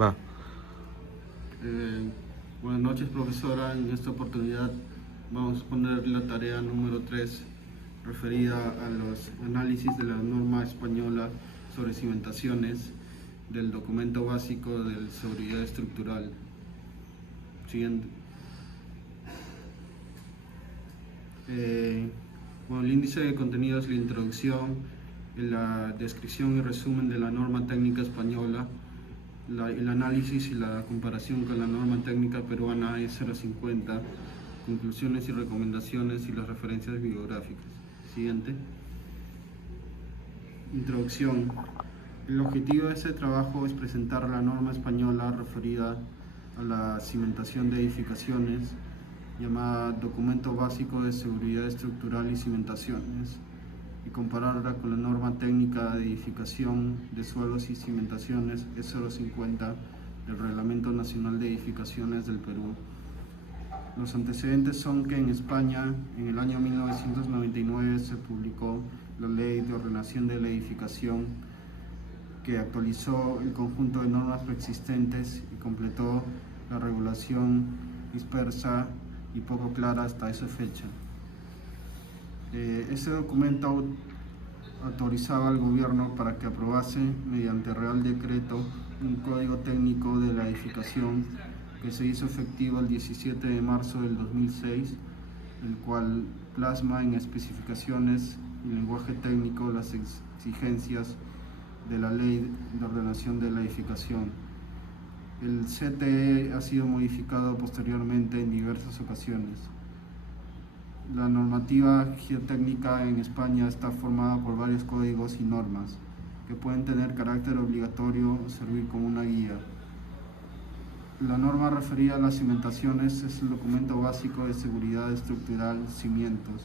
Va. Buenas noches, profesora. En esta oportunidad vamos a poner la tarea número 3 referida a los análisis de la norma española sobre cimentaciones del documento básico de seguridad estructural. Siguiente. El índice de contenido es la introducción, la descripción y resumen de la norma técnica española, el análisis y la comparación con la norma técnica peruana E050, conclusiones y recomendaciones y las referencias bibliográficas. Siguiente. Introducción. El objetivo de este trabajo es presentar la norma española referida a la cimentación de edificaciones, llamada Documento Básico de Seguridad Estructural y Cimentaciones, y compararla con la norma técnica de edificación de suelos y cimentaciones E050 del Reglamento Nacional de Edificaciones del Perú. Los antecedentes son que en España, en el año 1999, se publicó la Ley de Ordenación de la Edificación, que actualizó el conjunto de normas preexistentes y completó la regulación dispersa y poco clara hasta esa fecha. Ese documento autorizaba al gobierno para que aprobase mediante Real Decreto un código técnico de la edificación que se hizo efectivo el 17 de marzo del 2006, el cual plasma en especificaciones y lenguaje técnico las exigencias de la Ley de Ordenación de la Edificación. El CTE ha sido modificado posteriormente en diversas ocasiones. La normativa geotécnica en España está formada por varios códigos y normas que pueden tener carácter obligatorio o servir como una guía. La norma referida a las cimentaciones es el documento básico de seguridad estructural cimientos,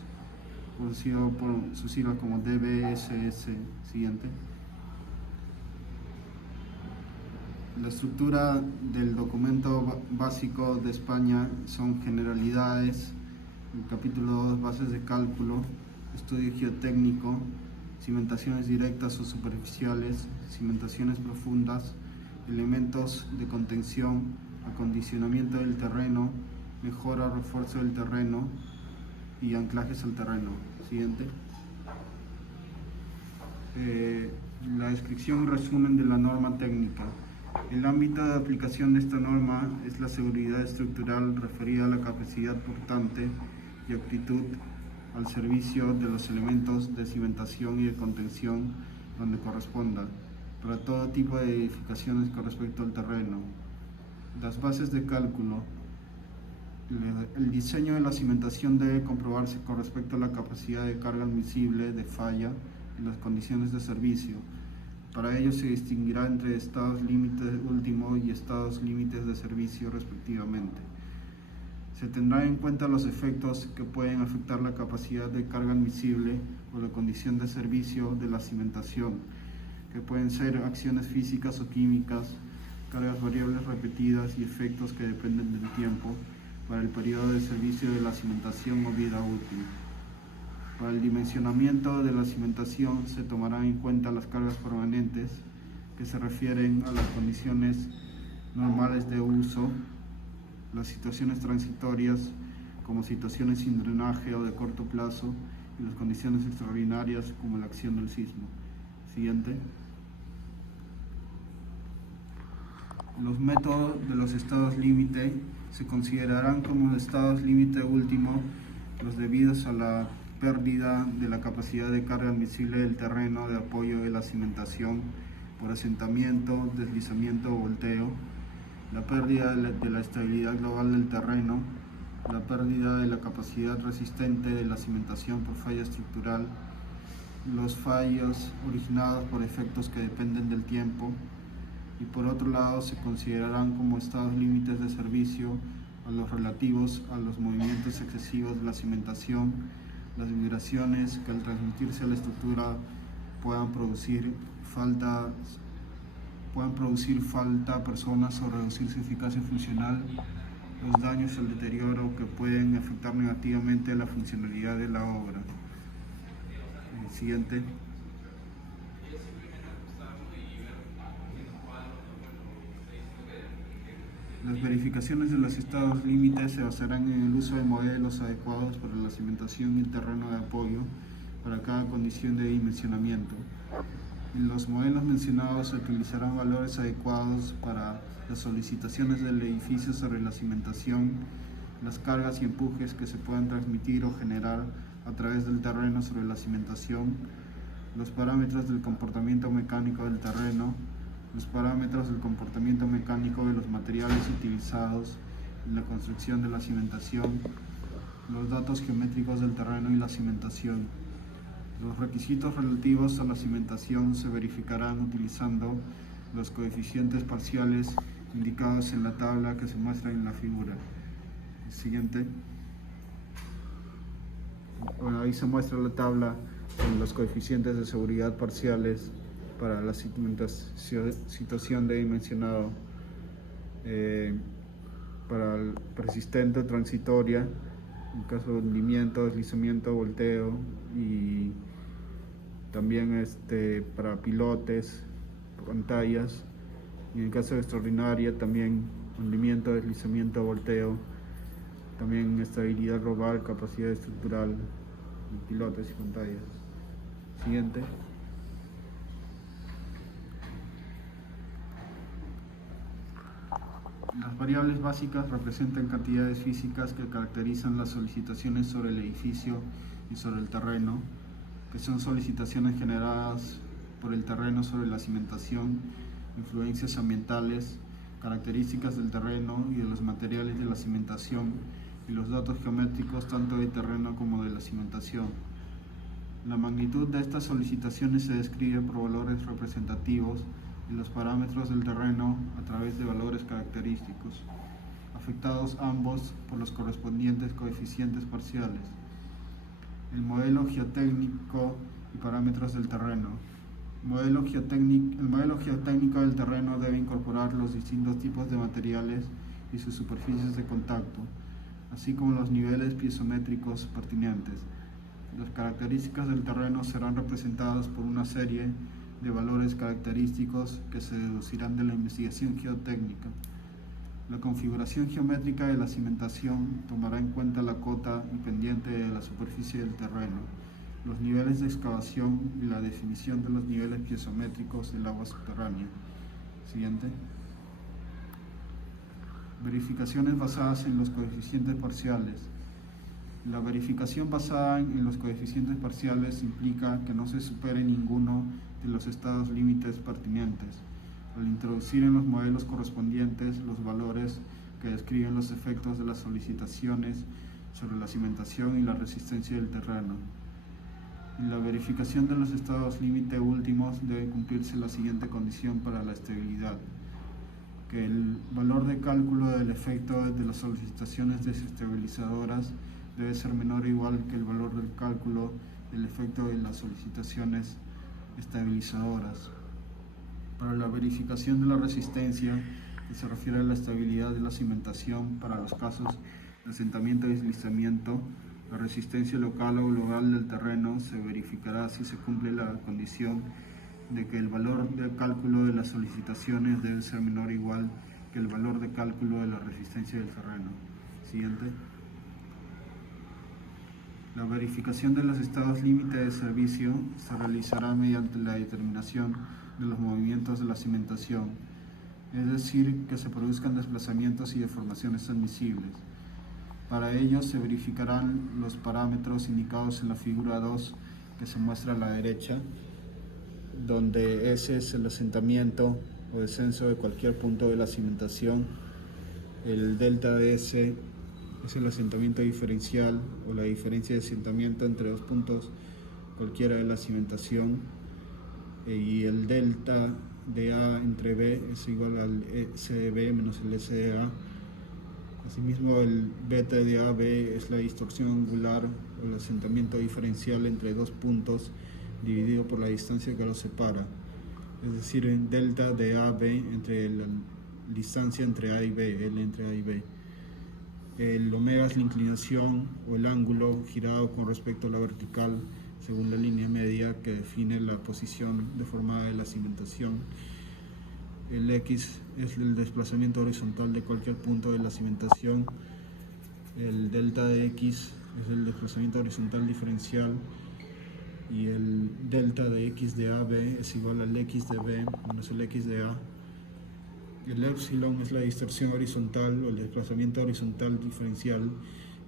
conocido por sus siglas como DBSS. Siguiente. La estructura del documento básico de España son generalidades, el capítulo 2, bases de cálculo, estudio geotécnico, cimentaciones directas o superficiales, cimentaciones profundas, elementos de contención, acondicionamiento del terreno, mejora o refuerzo del terreno y anclajes al terreno. Siguiente. La descripción y resumen de la norma técnica. El ámbito de aplicación de esta norma es la seguridad estructural referida a la capacidad portante y aptitud al servicio de los elementos de cimentación y de contención donde corresponda, para todo tipo de edificaciones con respecto al terreno. Las bases de cálculo. El diseño de la cimentación debe comprobarse con respecto a la capacidad de carga admisible, de falla y las condiciones de servicio. Para ello se distinguirá entre estados límites último y estados límites de servicio respectivamente. Se tendrán en cuenta los efectos que pueden afectar la capacidad de carga admisible o la condición de servicio de la cimentación, que pueden ser acciones físicas o químicas, cargas variables repetidas y efectos que dependen del tiempo para el periodo de servicio de la cimentación o vida útil. Para el dimensionamiento de la cimentación se tomarán en cuenta las cargas permanentes, que se refieren a las condiciones normales de uso, las situaciones transitorias, como situaciones sin drenaje o de corto plazo, y las condiciones extraordinarias, como la acción del sismo. Siguiente. Los métodos de los estados límite se considerarán como estados límite último los debidos a la pérdida de la capacidad de carga admisible del terreno de apoyo de la cimentación por asentamiento, deslizamiento o volteo, la pérdida de la estabilidad global del terreno, la pérdida de la capacidad resistente de la cimentación por falla estructural, los fallos originados por efectos que dependen del tiempo, y por otro lado se considerarán como estados límites de servicio a los relativos a los movimientos excesivos de la cimentación, las vibraciones que al transmitirse a la estructura puedan producir falta a personas o reducir su eficacia funcional, los daños o el deterioro que pueden afectar negativamente la funcionalidad de la obra. Siguiente. Las verificaciones de los estados límites se basarán en el uso de modelos adecuados para la cimentación y el terreno de apoyo para cada condición de dimensionamiento. En los modelos mencionados se utilizarán valores adecuados para las solicitaciones del edificio sobre la cimentación, las cargas y empujes que se puedan transmitir o generar a través del terreno sobre la cimentación, los parámetros del comportamiento mecánico del terreno, los parámetros del comportamiento mecánico de los materiales utilizados en la construcción de la cimentación, los datos geométricos del terreno y la cimentación. Los requisitos relativos a la cimentación se verificarán utilizando los coeficientes parciales indicados en la tabla que se muestra en la figura. Siguiente. Bueno, ahí se muestra la tabla con los coeficientes de seguridad parciales para la situación de dimensionado, para el persistente, transitoria, en caso de hundimiento, deslizamiento, volteo, y también para pilotes, pantallas, y en el caso de extraordinaria también hundimiento, deslizamiento, volteo, también estabilidad global, capacidad estructural, pilotes y pantallas. Siguiente. Las variables básicas representan cantidades físicas que caracterizan las solicitaciones sobre el edificio y sobre el terreno, que son solicitaciones generadas por el terreno sobre la cimentación, influencias ambientales, características del terreno y de los materiales de la cimentación, y los datos geométricos tanto del terreno como de la cimentación. La magnitud de estas solicitaciones se describe por valores representativos y los parámetros del terreno a través de valores característicos, afectados ambos por los correspondientes coeficientes parciales. El modelo geotécnico y parámetros del terreno. El modelo geotécnico del terreno debe incorporar los distintos tipos de materiales y sus superficies de contacto, así como los niveles piezométricos pertinentes. Las características del terreno serán representadas por una serie de valores característicos que se deducirán de la investigación geotécnica. La configuración geométrica de la cimentación tomará en cuenta la cota y pendiente de la superficie del terreno, los niveles de excavación y la definición de los niveles piezométricos del agua subterránea. Siguiente. Verificaciones basadas en los coeficientes parciales. La verificación basada en los coeficientes parciales implica que no se supere ninguno de los estados límites pertinentes, al introducir en los modelos correspondientes los valores que describen los efectos de las solicitaciones sobre la cimentación y la resistencia del terreno. En la verificación de los estados límite últimos debe cumplirse la siguiente condición para la estabilidad: que el valor de cálculo del efecto de las solicitaciones desestabilizadoras debe ser menor o igual que el valor del cálculo del efecto de las solicitaciones estabilizadoras. Para la verificación de la resistencia, que se refiere a la estabilidad de la cimentación para los casos de asentamiento y deslizamiento, la resistencia local o global del terreno se verificará si se cumple la condición de que el valor de cálculo de las solicitaciones debe ser menor o igual que el valor de cálculo de la resistencia del terreno. Siguiente. La verificación de los estados límite de servicio se realizará mediante la determinación de los movimientos de la cimentación, es decir, que se produzcan desplazamientos y deformaciones admisibles. Para ello se verificarán los parámetros indicados en la figura 2 que se muestra a la derecha, donde ese es el asentamiento o descenso de cualquier punto de la cimentación. El delta de S es el asentamiento diferencial o la diferencia de asentamiento entre dos puntos cualquiera de la cimentación, y el delta de A entre B es igual al S de B menos el S de A. Asimismo, el beta de AB es la distorsión angular o el asentamiento diferencial entre dos puntos dividido por la distancia que los separa, es decir, en delta de AB entre la distancia entre A y B, L entre A y B. El omega es la inclinación o el ángulo girado con respecto a la vertical según la línea media que define la posición deformada de la cimentación. El X es el desplazamiento horizontal de cualquier punto de la cimentación. El delta de X es el desplazamiento horizontal diferencial. Y el delta de X de AB es igual al X de B menos el X de A. El epsilon es la distorsión horizontal o el desplazamiento horizontal diferencial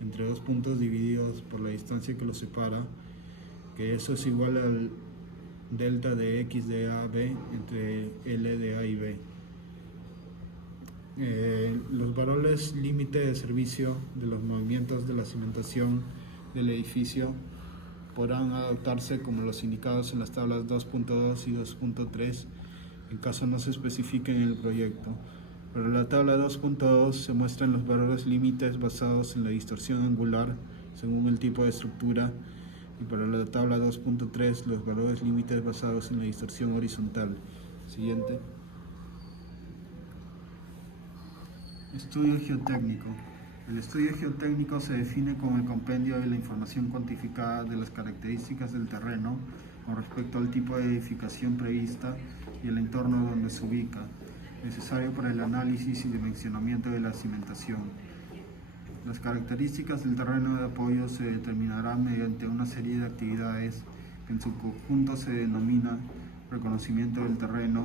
entre dos puntos divididos por la distancia que los separa, que eso es igual al delta de X de AB entre L de A y B. Los valores límite de servicio de los movimientos de la cimentación del edificio podrán adoptarse como los indicados en las tablas 2.2 y 2.3 en caso no se especifique en el proyecto. Para la tabla 2.2 se muestran los valores límites basados en la distorsión angular según el tipo de estructura, y para la tabla 2.3 los valores límites basados en la distorsión horizontal. Siguiente. Estudio geotécnico. El estudio geotécnico se define como el compendio de la información cuantificada de las características del terreno con respecto al tipo de edificación prevista y el entorno donde se ubica, necesario para el análisis y dimensionamiento de la cimentación. Las características del terreno de apoyo se determinarán mediante una serie de actividades que en su conjunto se denomina reconocimiento del terreno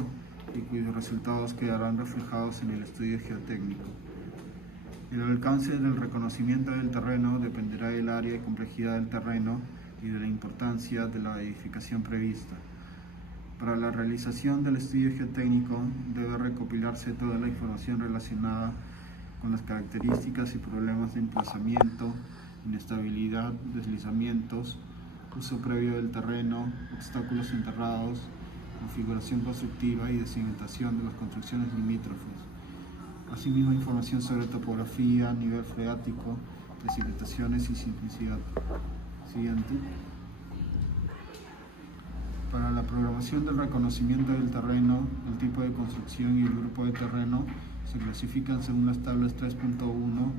y cuyos resultados quedarán reflejados en el estudio geotécnico. El alcance del reconocimiento del terreno dependerá del área y complejidad del terreno y de la importancia de la edificación prevista. Para la realización del estudio geotécnico debe recopilarse toda la información relacionada con las características y problemas de emplazamiento, inestabilidad, deslizamientos, uso previo del terreno, obstáculos enterrados, configuración constructiva y de cimentación de las construcciones limítrofes. Asimismo, información sobre topografía, nivel freático, precipitaciones y sismicidad. Siguiente. Para la programación del reconocimiento del terreno, el tipo de construcción y el grupo de terreno se clasifican según las tablas 3.1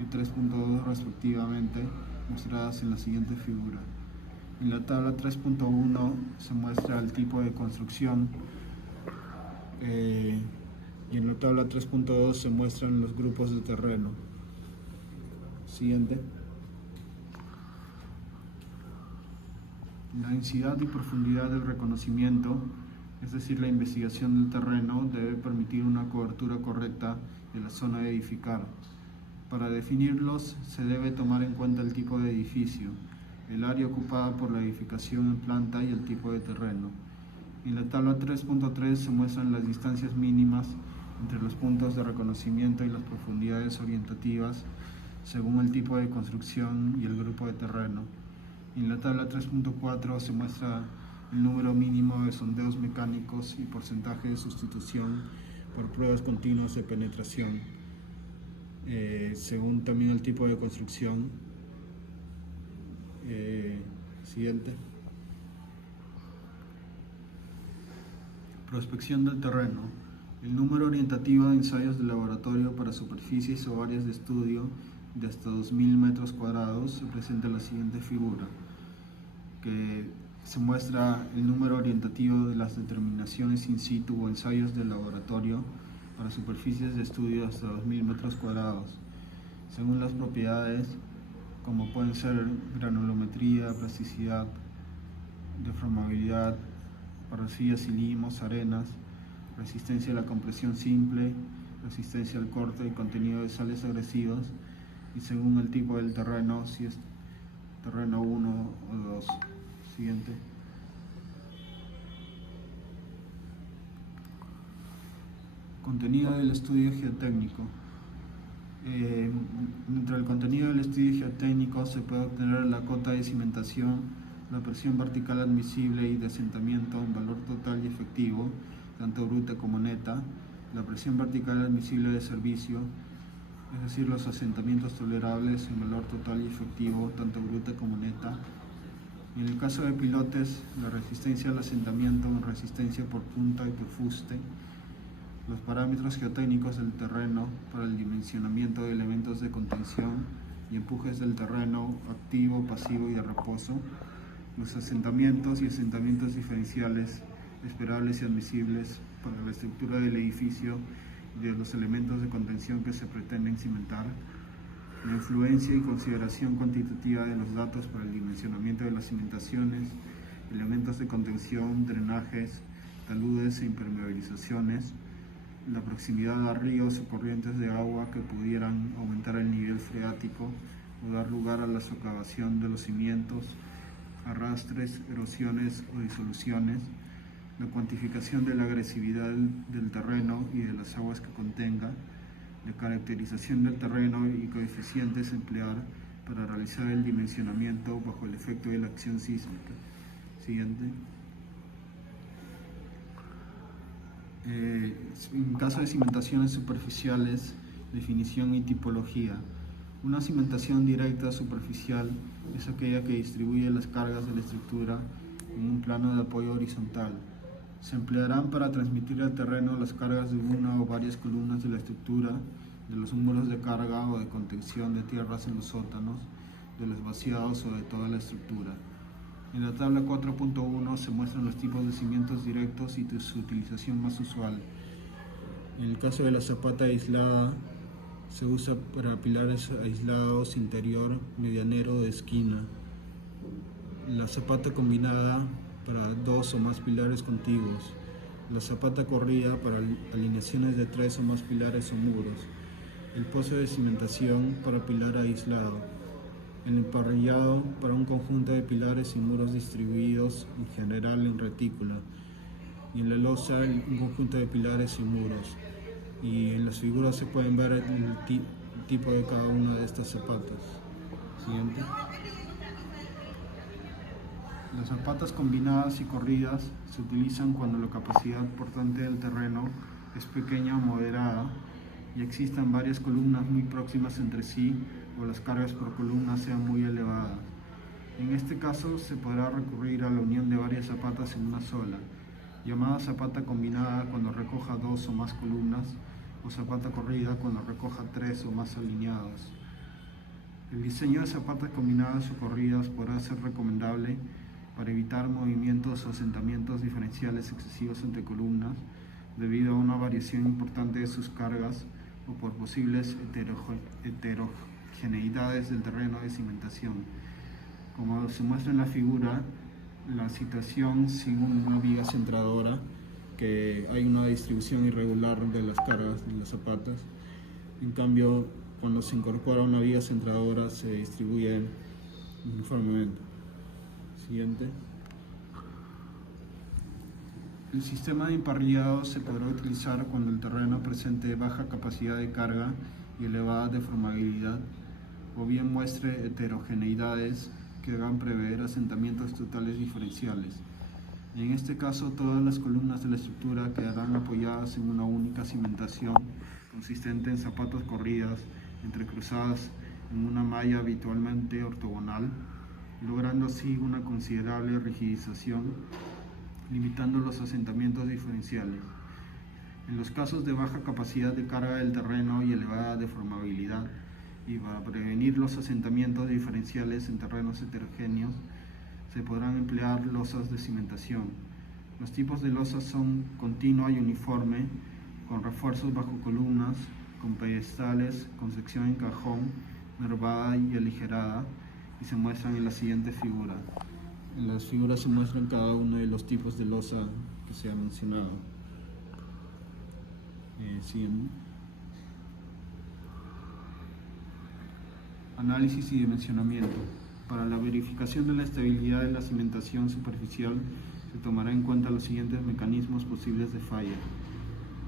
y 3.2 respectivamente, mostradas en la siguiente figura. En la tabla 3.1 se muestra el tipo de construcción y en la tabla 3.2 se muestran los grupos de terreno. Siguiente. La densidad y profundidad del reconocimiento, es decir, la investigación del terreno, debe permitir una cobertura correcta de la zona de edificar. Para definirlos se debe tomar en cuenta el tipo de edificio, el área ocupada por la edificación en planta y el tipo de terreno. En la tabla 3.3 se muestran las distancias mínimas entre los puntos de reconocimiento y las profundidades orientativas según el tipo de construcción y el grupo de terreno. En la tabla 3.4 se muestra el número mínimo de sondeos mecánicos y porcentaje de sustitución por pruebas continuas de penetración, según también el tipo de construcción. Siguiente. Prospección del terreno. El número orientativo de ensayos de laboratorio para superficies o áreas de estudio de hasta 2.000 metros cuadrados se presenta en la siguiente figura, que se muestra el número orientativo de las determinaciones in situ o ensayos de laboratorio para superficies de estudio de hasta 2.000 metros cuadrados, según las propiedades como pueden ser granulometría, plasticidad, deformabilidad, arcillas y limos, arenas, resistencia a la compresión simple, resistencia al corte y contenido de sales agresivas, y según el tipo del terreno, si es terreno 1 o 2. Siguiente. Contenido del estudio geotécnico. Dentro del contenido del estudio geotécnico se puede obtener la cota de cimentación, la presión vertical admisible y de asentamiento en valor total y efectivo, tanto bruta como neta, la presión vertical admisible de servicio, es decir, los asentamientos tolerables en valor total y efectivo, tanto bruta como neta. En el caso de pilotes, la resistencia al asentamiento en resistencia por punta y por fuste, los parámetros geotécnicos del terreno para el dimensionamiento de elementos de contención y empujes del terreno activo, pasivo y de reposo, los asentamientos y asentamientos diferenciales esperables y admisibles para la estructura del edificio y de los elementos de contención que se pretenden cimentar, la influencia y consideración cuantitativa de los datos para el dimensionamiento de las cimentaciones, elementos de contención, drenajes, taludes e impermeabilizaciones, la proximidad a ríos o corrientes de agua que pudieran aumentar el nivel freático o dar lugar a la socavación de los cimientos, arrastres, erosiones o disoluciones, la cuantificación de la agresividad del terreno y de las aguas que contenga, la caracterización del terreno y coeficientes a emplear para realizar el dimensionamiento bajo el efecto de la acción sísmica. Siguiente. En caso de cimentaciones superficiales, definición y tipología. Una cimentación directa superficial es aquella que distribuye las cargas de la estructura en un plano de apoyo horizontal. Se emplearán para transmitir al terreno las cargas de una o varias columnas de la estructura, de los muros de carga o de contención de tierras en los sótanos, de los vaciados o de toda la estructura. En la tabla 4.1 se muestran los tipos de cimientos directos y su utilización más usual. En el caso de la zapata aislada, se usa para pilares aislados, interior, medianero de esquina. La zapata combinada para 2 o más pilares contiguos. La zapata corrida para alineaciones de 3 o más pilares o muros. El pozo de cimentación para pilar aislado. El emparrillado para un conjunto de pilares y muros distribuidos en general en retícula. Y en la losa un conjunto de pilares y muros. Y en las figuras se pueden ver el tipo de cada una de estas zapatas. Siguiente. Las zapatas combinadas y corridas se utilizan cuando la capacidad portante del terreno es pequeña o moderada y existan varias columnas muy próximas entre sí o las cargas por columna sean muy elevadas. En este caso se podrá recurrir a la unión de varias zapatas en una sola, llamada zapata combinada cuando recoja 2 o más columnas, o zapata corrida cuando recoja 3 o más alineados. El diseño de zapatas combinadas o corridas podrá ser recomendable para evitar movimientos o asentamientos diferenciales excesivos entre columnas debido a una variación importante de sus cargas o por posibles heterogeneidades del terreno de cimentación. Como se muestra en la figura, la situación sin una viga centradora, que hay una distribución irregular de las cargas de las zapatas. En cambio, cuando se incorpora una viga centradora se distribuyen uniformemente. Siguiente. El sistema de emparrillado se podrá utilizar cuando el terreno presente baja capacidad de carga y elevada deformabilidad, o bien muestre heterogeneidades que hagan prever asentamientos totales diferenciales. En este caso, todas las columnas de la estructura quedarán apoyadas en una única cimentación consistente en zapatas corridas, entrecruzadas en una malla habitualmente ortogonal, logrando así una considerable rigidización, limitando los asentamientos diferenciales. En los casos de baja capacidad de carga del terreno y elevada deformabilidad, y para prevenir los asentamientos diferenciales en terrenos heterogéneos, se podrán emplear losas de cimentación. Los tipos de losas son continua y uniforme, con refuerzos bajo columnas, con pedestales, con sección en cajón, nervada y aligerada, y se muestran en la siguiente figura. En las figuras se muestran cada uno de los tipos de losa que se ha mencionado. Siguiente. Análisis y dimensionamiento. Para la verificación de la estabilidad de la cimentación superficial se tomará en cuenta los siguientes mecanismos posibles de falla: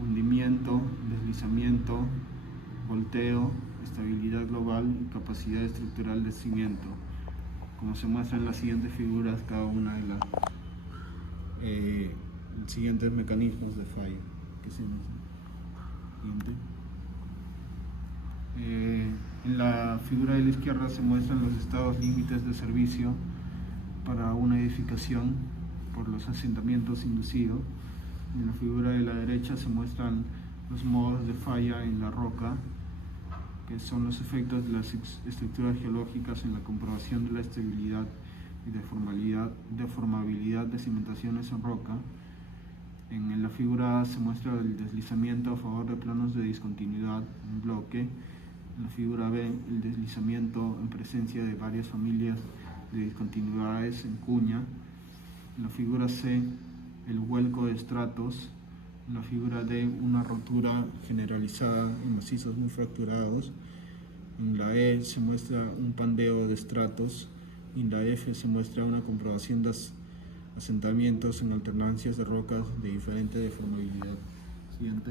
hundimiento, deslizamiento, volteo, estabilidad global y capacidad estructural del cimiento, como se muestra en las siguientes figuras cada una de los siguientes mecanismos de falla. En la figura de la izquierda se muestran los estados límites de servicio para una edificación por los asentamientos inducidos. En la figura de la derecha se muestran los modos de falla en la roca, que son los efectos de las estructuras geológicas en la comprobación de la estabilidad y deformabilidad de cimentaciones en roca. En la figura A se muestra el deslizamiento a favor de planos de discontinuidad en bloque. En la figura B, el deslizamiento en presencia de varias familias de discontinuidades en cuña. En la figura C, el vuelco de estratos. En la figura D, una rotura generalizada en macizos muy fracturados. En la E se muestra un pandeo de estratos. Y en la F se muestra una comprobación de asentamientos en alternancias de rocas de diferente deformabilidad. Siguiente.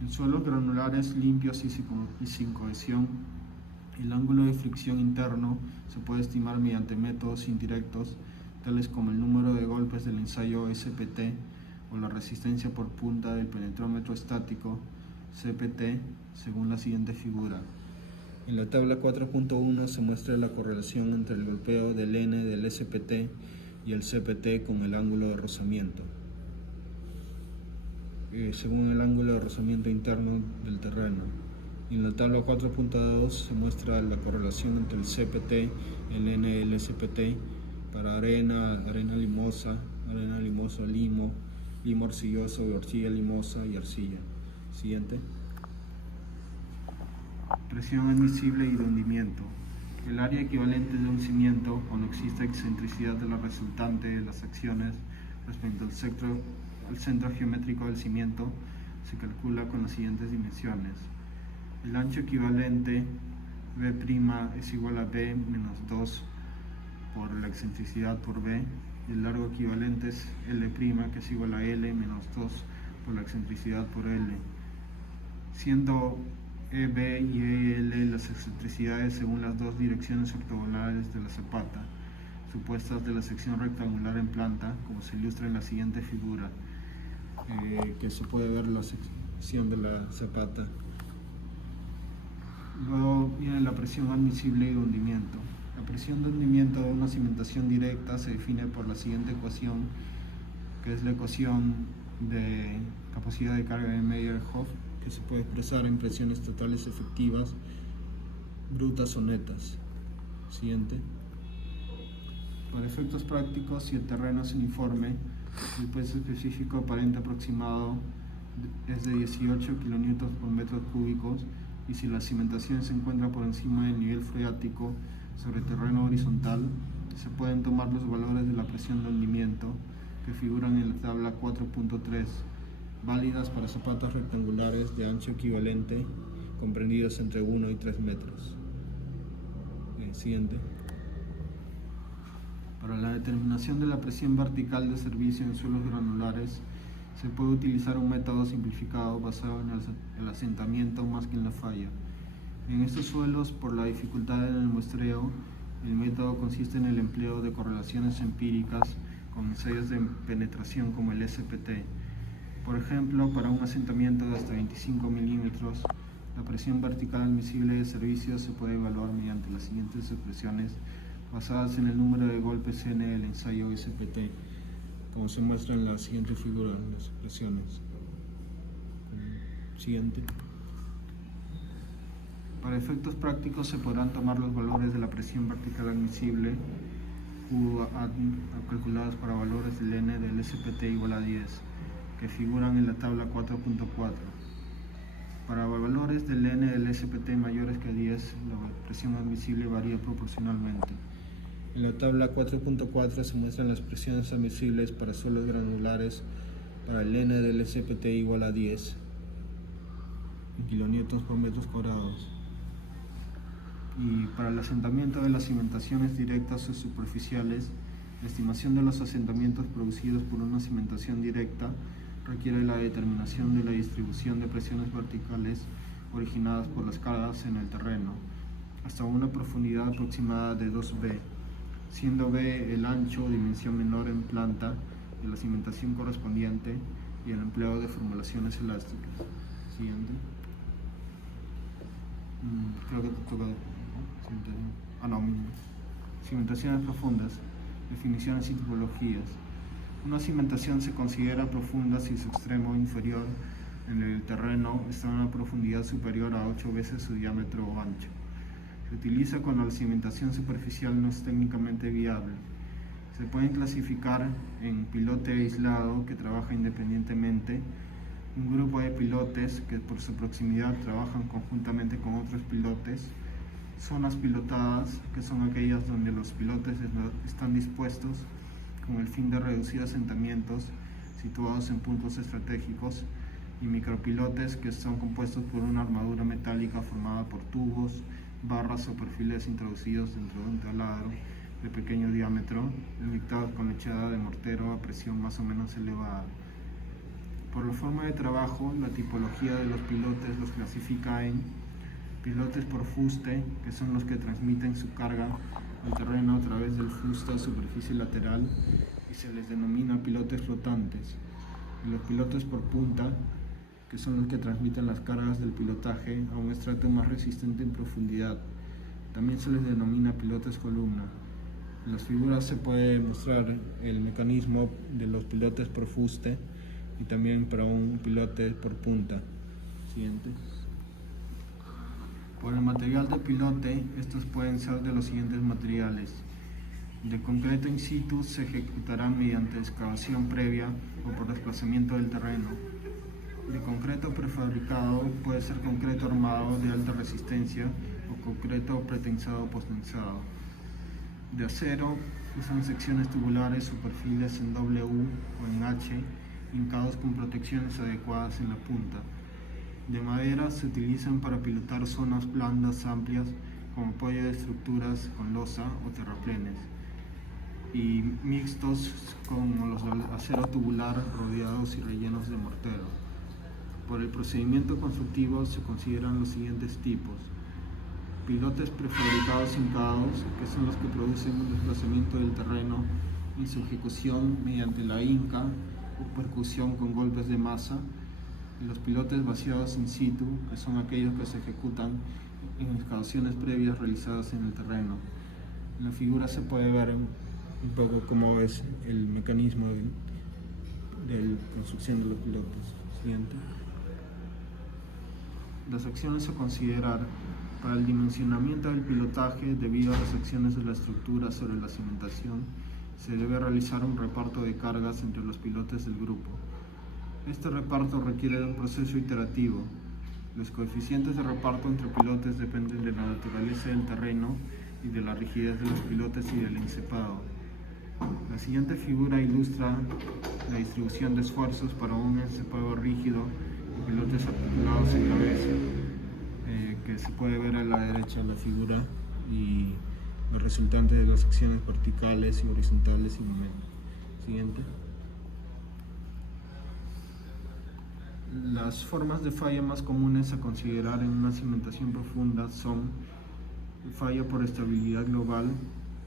En suelos granulares limpios y sin cohesión, el ángulo de fricción interno se puede estimar mediante métodos indirectos, tales como el número de golpes del ensayo SPT o la resistencia por punta del penetrómetro estático CPT, según la siguiente figura. En la tabla 4.1 se muestra la correlación entre el golpeo del N del SPT y el CPT con el ángulo de rozamiento, según el ángulo de rozamiento interno del terreno. Y en la tabla 4.2 se muestra la correlación entre el CPT, el N y el SPT para arena limosa, limo arcilloso, arcilla limosa y arcilla. Siguiente. Presión admisible y de hundimiento. El área equivalente de un cimiento, cuando existe excentricidad de la resultante de las acciones respecto al centro geométrico del cimiento, se calcula con las siguientes dimensiones. El ancho equivalente B' es igual a B menos 2 por la excentricidad por B. Y el largo equivalente es L', que es igual a L menos 2 por la excentricidad por L. Siendo EB y EL las excentricidades según las dos direcciones ortogonales de la zapata, supuestas de la sección rectangular en planta, como se ilustra en la siguiente figura, que se puede ver la sección de la zapata. Luego viene la presión admisible y de hundimiento. La presión de hundimiento de una cimentación directa se define por la siguiente ecuación, que es la ecuación de capacidad de carga de Meyerhof, que se puede expresar en presiones totales efectivas, brutas o netas. Siguiente. Para efectos prácticos, si el terreno es uniforme, el peso específico aparente aproximado es de 18 kN por metros cúbicos, y si la cimentación se encuentra por encima del nivel freático sobre terreno horizontal, se pueden tomar los valores de la presión de hundimiento que figuran en la tabla 4.3, válidas para zapatas rectangulares de ancho equivalente comprendidos entre 1 y 3 metros. Siguiente. Para la determinación de la presión vertical de servicio en suelos granulares, se puede utilizar un método simplificado basado en el asentamiento más que en la falla. En estos suelos, por la dificultad en el muestreo, el método consiste en el empleo de correlaciones empíricas con ensayos de penetración como el SPT. Por ejemplo, para un asentamiento de hasta 25 milímetros, la presión vertical admisible de servicio se puede evaluar mediante las siguientes expresiones basadas en el número de golpes N del ensayo SPT, como se muestra en la siguiente figura, en las expresiones. Siguiente. Para efectos prácticos se podrán tomar los valores de la presión vertical admisible calculados para valores del N del SPT igual a 10, que figuran en la tabla 4.4. Para valores del N del SPT mayores que 10, la presión admisible varía proporcionalmente. En la tabla 4.4 se muestran las presiones admisibles para suelos granulares para el N del SPT igual a 10 kilonewtons por metros cuadrados. Y para el asentamiento de las cimentaciones directas o superficiales, la estimación de los asentamientos producidos por una cimentación directa requiere la determinación de la distribución de presiones verticales originadas por las cargas en el terreno, hasta una profundidad aproximada de 2B, siendo B el ancho o dimensión menor en planta de la cimentación correspondiente y el empleo de formulaciones elásticas. Siguiente. Creo que te toca. Cimentaciones profundas, definiciones y tipologías. Una cimentación se considera profunda si su extremo inferior en el terreno está a una profundidad superior a 8 veces su diámetro o ancho. Se utiliza cuando la cimentación superficial no es técnicamente viable. Se pueden clasificar en pilote aislado que trabaja independientemente, un grupo de pilotes que por su proximidad trabajan conjuntamente con otros pilotes, zonas pilotadas, que son aquellas donde los pilotes están dispuestos con el fin de reducir asentamientos situados en puntos estratégicos, y micropilotes, que son compuestos por una armadura metálica formada por tubos, barras o perfiles introducidos dentro de un taladro de pequeño diámetro, inyectados con lechada de mortero a presión más o menos elevada. Por la forma de trabajo, la tipología de los pilotes los clasifica en pilotes por fuste, que son los que transmiten su carga al terreno a través del fuste a superficie lateral y se les denomina pilotes flotantes, y los pilotes por punta, que son los que transmiten las cargas del pilotaje a un estrato más resistente en profundidad. También se les denomina pilotes columna. En las figuras se puede mostrar el mecanismo de los pilotes por fuste y también para un pilote por punta. Siguiente. Por el material de pilote, estos pueden ser de los siguientes materiales. De concreto in situ se ejecutarán mediante excavación previa o por desplazamiento del terreno. De concreto prefabricado puede ser concreto armado de alta resistencia o concreto pretensado o posttensado. De acero usan secciones tubulares o perfiles en W o en H, hincados con protecciones adecuadas en la punta. De madera se utilizan para pilotar zonas blandas amplias como apoyo de estructuras con losa o terraplenes, y mixtos como los de acero tubular rodeados y rellenos de mortero. Por el procedimiento constructivo se consideran los siguientes tipos: pilotes prefabricados hincados, que son los que producen un desplazamiento del terreno en su ejecución mediante la hinca o percusión con golpes de masa, y los pilotes vaciados in situ, que son aquellos que se ejecutan en excavaciones previas realizadas en el terreno. En la figura se puede ver un poco cómo es el mecanismo de la construcción de los pilotes. Siguiente. Las acciones a considerar: para el dimensionamiento del pilotaje, debido a las acciones de la estructura sobre la cimentación, se debe realizar un reparto de cargas entre los pilotes del grupo. Este reparto requiere de un proceso iterativo. Los coeficientes de reparto entre pilotes dependen de la naturaleza del terreno y de la rigidez de los pilotes y del encepado. La siguiente figura ilustra la distribución de esfuerzos para un encepado rígido y pilotes articulados en cabeza, que se puede ver a la derecha de la figura, y los resultantes de las acciones verticales y horizontales y momentos. Siguiente. Las formas de falla más comunes a considerar en una cimentación profunda son falla por estabilidad global,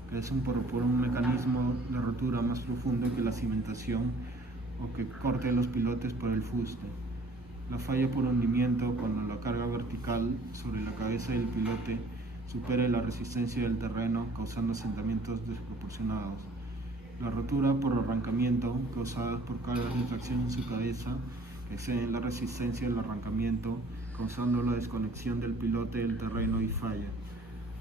que es por un mecanismo de rotura más profundo que la cimentación o que corte los pilotes por el fuste. La falla por hundimiento, cuando la carga vertical sobre la cabeza del pilote supere la resistencia del terreno, causando asentamientos desproporcionados. La rotura por arrancamiento, causada por cargas de tracción en su cabeza que exceden la resistencia del arrancamiento, causando la desconexión del pilote del terreno y falla.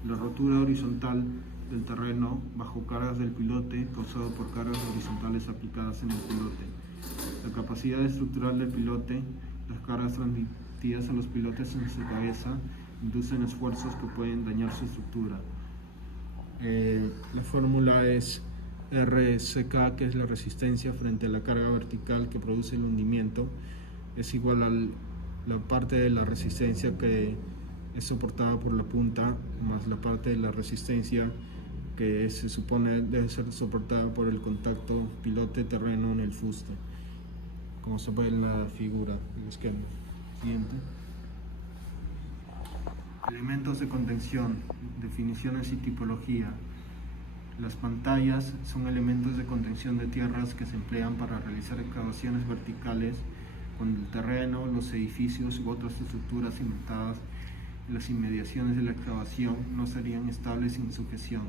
La rotura horizontal del terreno bajo cargas del pilote, causado por cargas horizontales aplicadas en el pilote. La capacidad estructural del pilote: las cargas transmitidas a los pilotes en su cabeza inducen esfuerzos que pueden dañar su estructura. La fórmula es RSK, que es la resistencia frente a la carga vertical que produce el hundimiento, es igual a la parte de la resistencia que es soportada por la punta más la parte de la resistencia que se supone debe ser soportada por el contacto pilote-terreno en el fuste, como se ve en la figura, en el esquema. Siguiente. Elementos de contención, definiciones y tipología. Las pantallas son elementos de contención de tierras que se emplean para realizar excavaciones verticales cuando el terreno, los edificios u otras estructuras cimentadas en las inmediaciones de la excavación no serían estables sin sujeción.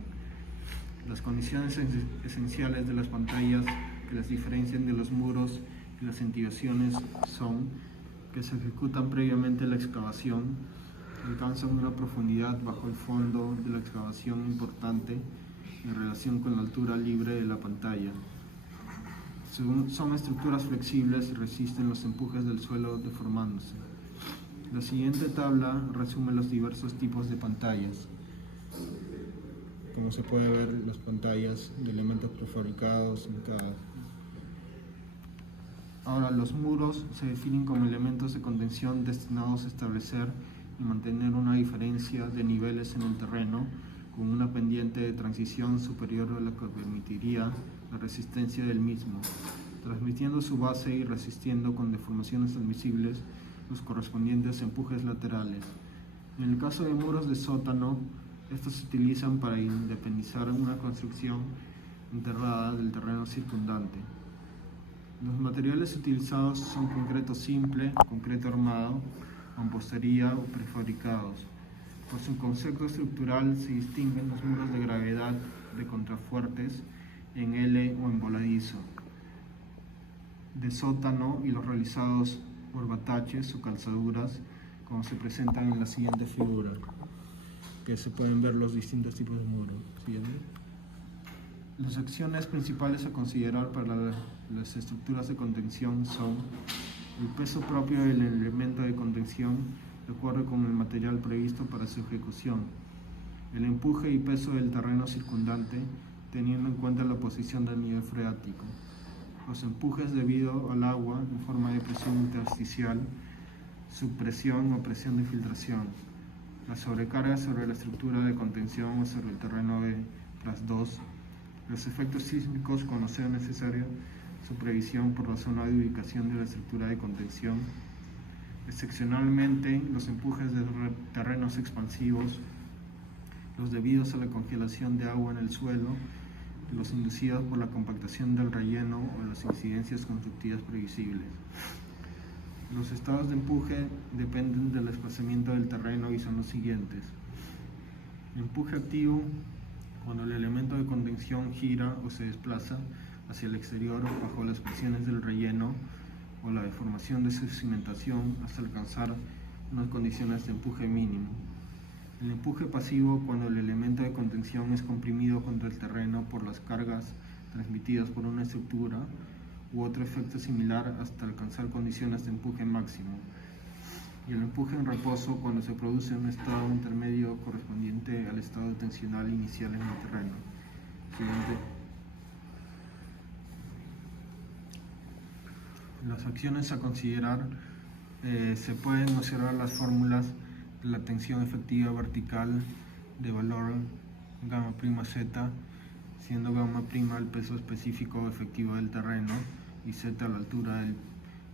Las condiciones esenciales de las pantallas que las diferencian de los muros y las centivaciones son que se ejecutan previamente la excavación, alcanzan una profundidad bajo el fondo de la excavación importante en relación con la altura libre de la pantalla. Son estructuras flexibles y resisten los empujes del suelo deformándose. La siguiente tabla resume los diversos tipos de pantallas. Como se puede ver, las pantallas de elementos prefabricados en cada. Ahora, los muros se definen como elementos de contención destinados a establecer y mantener una diferencia de niveles en el terreno, con una pendiente de transición superior a la que permitiría la resistencia del mismo, transmitiendo su base y resistiendo con deformaciones admisibles los correspondientes empujes laterales. En el caso de muros de sótano, estos se utilizan para independizar una construcción enterrada del terreno circundante. Los materiales utilizados son concreto simple, concreto armado, mampostería o prefabricados. Por su concepto estructural se distinguen los muros de gravedad de contrafuertes en L o en voladizo, de sótano, y los realizados por bataches o calzaduras, como se presentan en la siguiente figura, que se pueden ver los distintos tipos de muros. ¿Siguiente? Las acciones principales a considerar para las estructuras de contención son el peso propio del elemento de contención de acuerdo con el material previsto para su ejecución, el empuje y peso del terreno circundante teniendo en cuenta la posición del nivel freático, los empujes debido al agua en forma de presión intersticial, subpresión o presión de filtración, la sobrecarga sobre la estructura de contención o sobre el terreno de tras 2, los efectos sísmicos cuando sea necesario su previsión por la zona de ubicación de la estructura de contención, excepcionalmente los empujes de terrenos expansivos, los debidos a la congelación de agua en el suelo, los inducidos por la compactación del relleno o las incidencias constructivas previsibles. Los estados de empuje dependen del desplazamiento del terreno y son los siguientes. Empuje activo: cuando el elemento de contención gira o se desplaza hacia el exterior bajo las presiones del relleno o la deformación de su cimentación hasta alcanzar unas condiciones de empuje mínimo. El empuje pasivo: cuando el elemento de contención es comprimido contra el terreno por las cargas transmitidas por una estructura u otro efecto similar hasta alcanzar condiciones de empuje máximo. Y el empuje en reposo: cuando se produce un estado intermedio correspondiente al estado tensional inicial en el terreno. Siguiente. Las acciones a considerar: se pueden observar las fórmulas de la tensión efectiva vertical de valor gamma prima z, siendo gamma prima el peso específico efectivo del terreno y z la altura del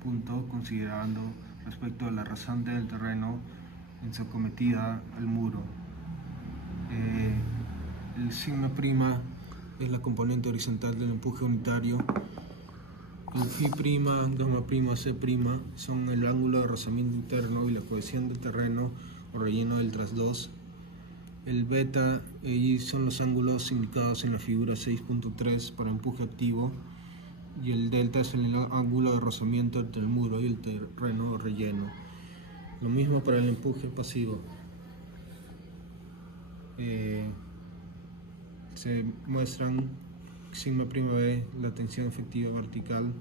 punto, considerando respecto a la rasante del terreno en su acometida al muro. El sigma prima es la componente horizontal del empuje unitario. El phi prima, gamma prima, c prima son el ángulo de rozamiento interno y la cohesión de terreno o relleno del tras 2. El beta y son los ángulos indicados en la figura 6.3 para empuje activo, y el delta es el ángulo de rozamiento entre el muro y el terreno o relleno. Lo mismo para el empuje pasivo. Se muestran sigma prima b, la tensión efectiva vertical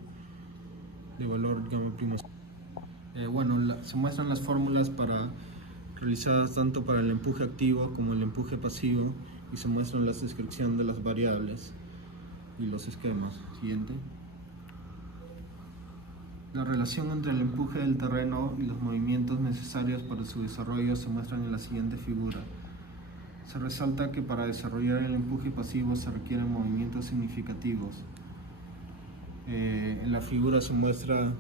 de valor gamma prima. Se muestran las fórmulas realizadas tanto para el empuje activo como el empuje pasivo, y se muestran las descripciones de las variables y los esquemas. Siguiente. La relación entre el empuje del terreno y los movimientos necesarios para su desarrollo se muestran en la siguiente figura. Se resalta que para desarrollar el empuje pasivo se requieren movimientos significativos. En la figura se muestra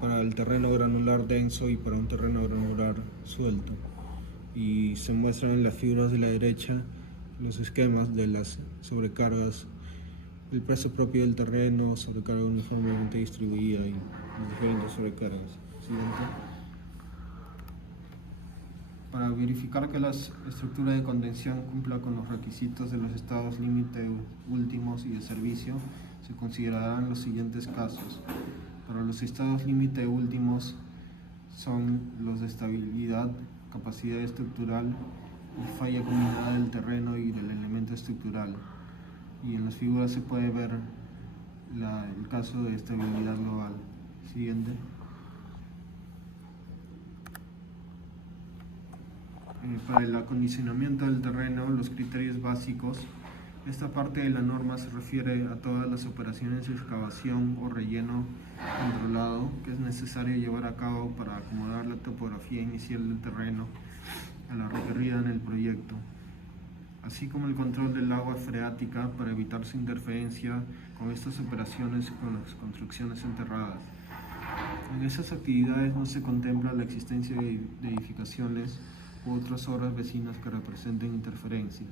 para el terreno granular denso y para un terreno granular suelto. Y se muestran en las figuras de la derecha los esquemas de las sobrecargas, el peso propio del terreno, sobrecarga uniformemente distribuida y las diferentes sobrecargas. Siguiente. Para verificar que la estructura de contención cumpla con los requisitos de los estados límite últimos y de servicio, se considerarán los siguientes casos. Para los estados límite últimos son los de estabilidad, capacidad estructural y falla combinada del terreno y del elemento estructural. Y en las figuras se puede ver el caso de estabilidad global. Siguiente. Para el acondicionamiento del terreno, los criterios básicos. Esta parte de la norma se refiere a todas las operaciones de excavación o relleno controlado que es necesario llevar a cabo para acomodar la topografía inicial del terreno a la requerida en el proyecto, así como el control del agua freática para evitar su interferencia con estas operaciones y con las construcciones enterradas. En esas actividades no se contempla la existencia de edificaciones u otras obras vecinas que representen interferencias.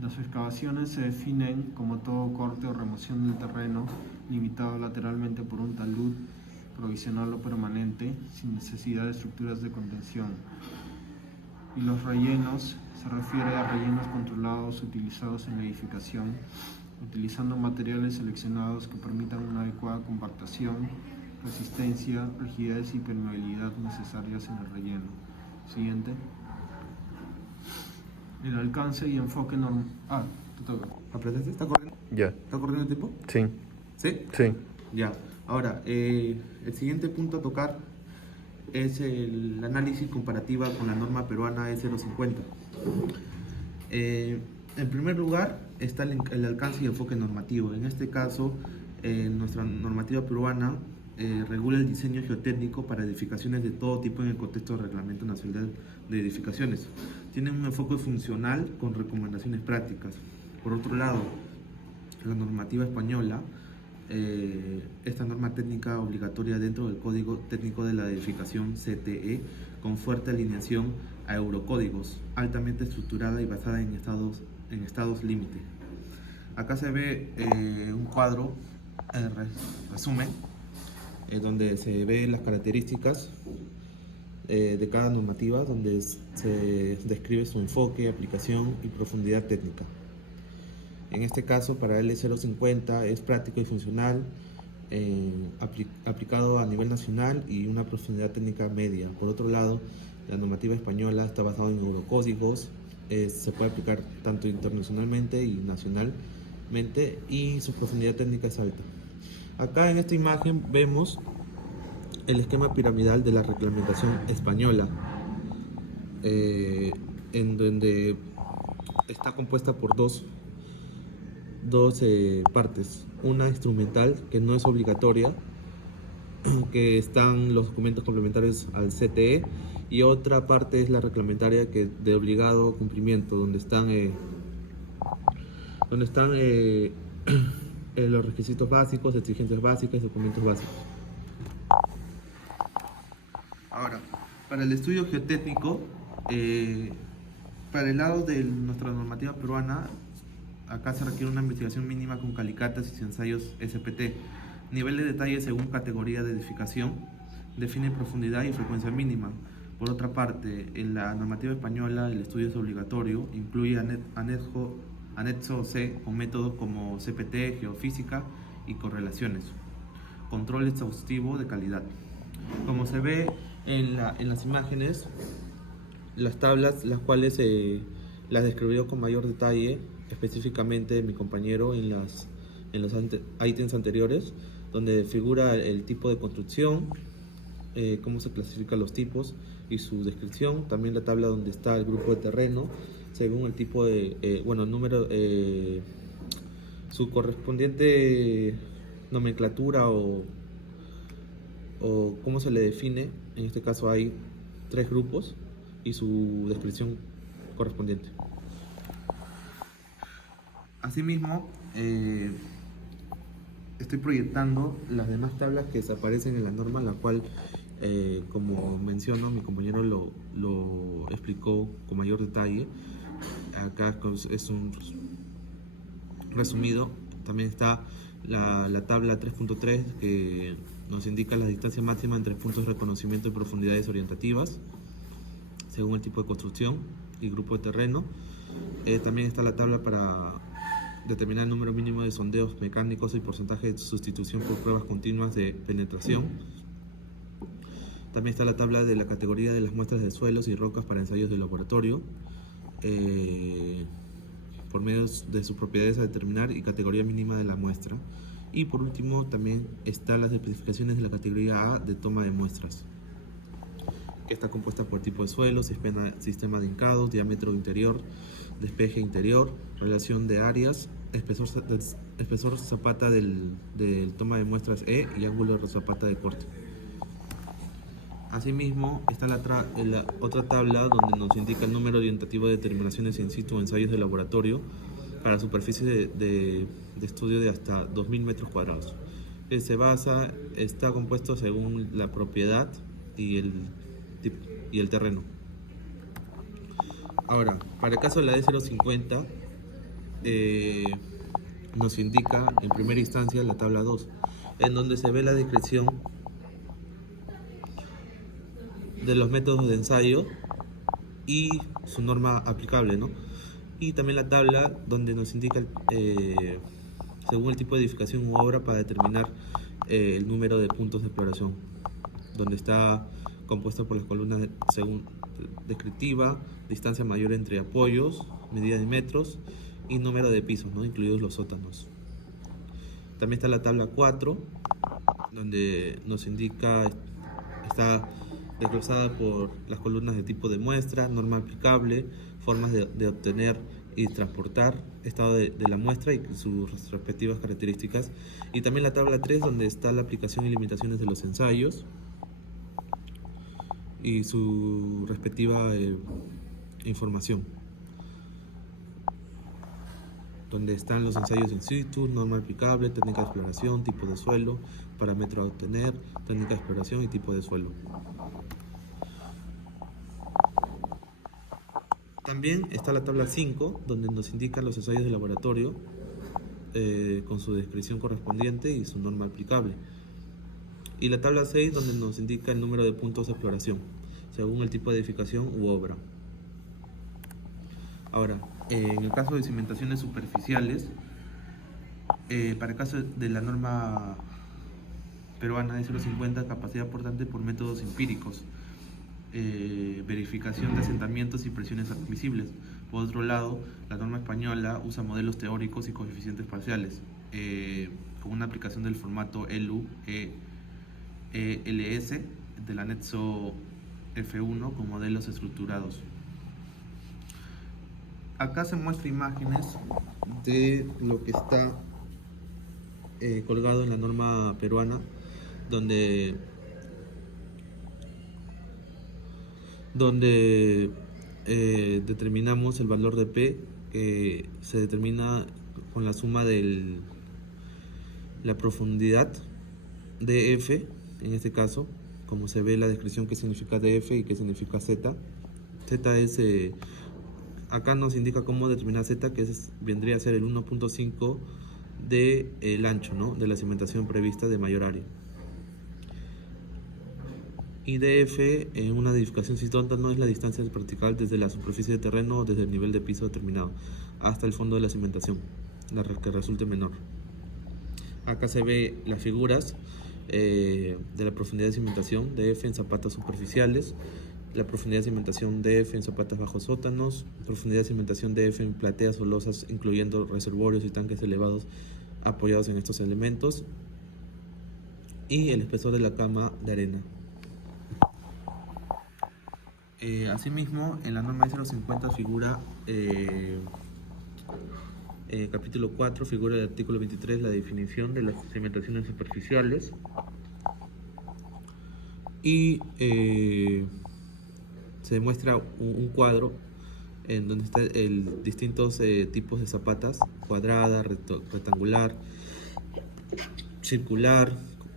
Las excavaciones se definen como todo corte o remoción del terreno limitado lateralmente por un talud provisional o permanente sin necesidad de estructuras de contención. Y los rellenos se refiere a rellenos controlados utilizados en la edificación, utilizando materiales seleccionados que permitan una adecuada compactación, resistencia, rigidez y permeabilidad necesarias en el relleno. Siguiente. El alcance y enfoque normal. Te toca. ¿Apretaste? ¿Está corriendo? Ya. ¿Está corriendo el tiempo? Sí. ¿Sí? Sí. Ya. Ahora, el siguiente punto a tocar es el análisis comparativa con la norma peruana E050. En primer lugar está el alcance y enfoque normativo. En este caso, nuestra normativa peruana regula el diseño geotécnico para edificaciones de todo tipo en el contexto del Reglamento Nacional de Edificaciones. Tiene un enfoque funcional con recomendaciones prácticas. Por otro lado, la normativa española, esta norma técnica obligatoria dentro del Código Técnico de la Edificación CTE, con fuerte alineación a eurocódigos, altamente estructurada y basada en estados límite. Acá se ve un cuadro, resumen, donde se ve las características de cada normativa, donde se describe su enfoque, aplicación y profundidad técnica. En este caso, para el E050 es práctico y funcional, aplicado a nivel nacional y una profundidad técnica media. Por otro lado, la normativa española está basada en eurocódigos, se puede aplicar tanto internacionalmente y nacionalmente, y su profundidad técnica es alta. Acá en esta imagen vemos el esquema piramidal de la reglamentación española, en donde está compuesta por dos partes. Una instrumental, que no es obligatoria, que están los documentos complementarios al CTE, y otra parte es la reglamentaria, que de obligado cumplimiento, donde están los requisitos básicos, exigencias básicas, documentos básicos. Ahora, para el estudio geotécnico, para el lado de nuestra normativa peruana, acá se requiere una investigación mínima con calicatas y ensayos SPT. Nivel de detalle según categoría de edificación, define profundidad y frecuencia mínima. Por otra parte, en la normativa española el estudio es obligatorio, incluye anexo C con métodos como CPT, geofísica y correlaciones. Control exhaustivo de calidad. Como se ve en las imágenes, las tablas, las cuales las describió con mayor detalle, específicamente mi compañero en los ítems anteriores, donde figura el tipo de construcción, cómo se clasifican los tipos y su descripción. También la tabla donde está el grupo de terreno, según el tipo de, el número, su correspondiente nomenclatura o cómo se le define. En este caso hay 3 grupos y su descripción correspondiente. Asimismo, estoy proyectando las demás tablas que aparecen en la norma, la cual, como menciono, mi compañero lo explicó con mayor detalle. Acá es un resumido. También está la tabla 3.3, que nos indica la distancia máxima entre puntos de reconocimiento y profundidades orientativas, según el tipo de construcción y grupo de terreno. También está la tabla para determinar el número mínimo de sondeos mecánicos y porcentaje de sustitución por pruebas continuas de penetración. También está la tabla de la categoría de las muestras de suelos y rocas para ensayos de laboratorio, por medio de sus propiedades a determinar y categoría mínima de la muestra. Y por último también están las especificaciones de la categoría A de toma de muestras, que está compuesta por tipo de suelo, sistema de hincado, diámetro interior, despeje interior, relación de áreas, espesor zapata del toma de muestras E y ángulo de zapata de corte. Asimismo, está la otra tabla donde nos indica el número orientativo de determinaciones in situ o ensayos de laboratorio para superficie de estudio de hasta 2000 metros cuadrados. Está compuesto según la propiedad y el terreno. Ahora, para el caso de la D050, nos indica en primera instancia la tabla 2, en donde se ve la descripción de los métodos de ensayo y su norma aplicable, ¿no? Y también la tabla donde nos indica según el tipo de edificación u obra para determinar el número de puntos de exploración, donde está compuesto por las columnas según descriptiva, distancia mayor entre apoyos, medida de metros y número de pisos, ¿no? Incluidos los sótanos. También está la tabla 4, donde nos indica, está desglosada por las columnas de tipo de muestra, norma aplicable, formas de obtener y transportar, estado de la muestra y sus respectivas características. Y también la tabla 3, donde está la aplicación y limitaciones de los ensayos y su respectiva información, donde están los ensayos in situ, norma aplicable, técnica de exploración, tipo de suelo, parámetro a obtener, técnica de exploración y tipo de suelo. También está la tabla 5, donde nos indican los ensayos de laboratorio con su descripción correspondiente y su norma aplicable. Y la tabla 6, donde nos indica el número de puntos de exploración, según el tipo de edificación u obra. Ahora, en el caso de cimentaciones superficiales, para el caso de la norma peruana de 050, capacidad portante por métodos empíricos, verificación de asentamientos y presiones admisibles. Por otro lado, la norma española usa modelos teóricos y coeficientes parciales, con una aplicación del formato ELU, ELS, del anexo F1 con modelos estructurados. Acá se muestra imágenes de lo que está colgado en la norma peruana, donde determinamos el valor de P, que se determina con la suma de la profundidad df, en este caso, como se ve la descripción que significa df y que significa z. Z es, acá nos indica cómo determinar z, que vendría a ser el 1.5 del ancho, ¿no?, de la cimentación prevista de mayor área. Y df en una edificación no es la distancia vertical desde la superficie de terreno o desde el nivel de piso determinado hasta el fondo de la cimentación, la que resulte menor. Acá se ve las figuras de la profundidad de cimentación df en zapatas superficiales, la profundidad de cimentación df en zapatas bajo sótanos, profundidad de cimentación df en plateas o losas, incluyendo reservorios y tanques elevados apoyados en estos elementos, y el espesor de la cama de arena. Asimismo, en la norma 050 figura capítulo 4, figura del artículo 23, la definición de las cimentaciones superficiales, y se muestra un cuadro en donde están distintos tipos de zapatas: cuadrada, rectangular, circular,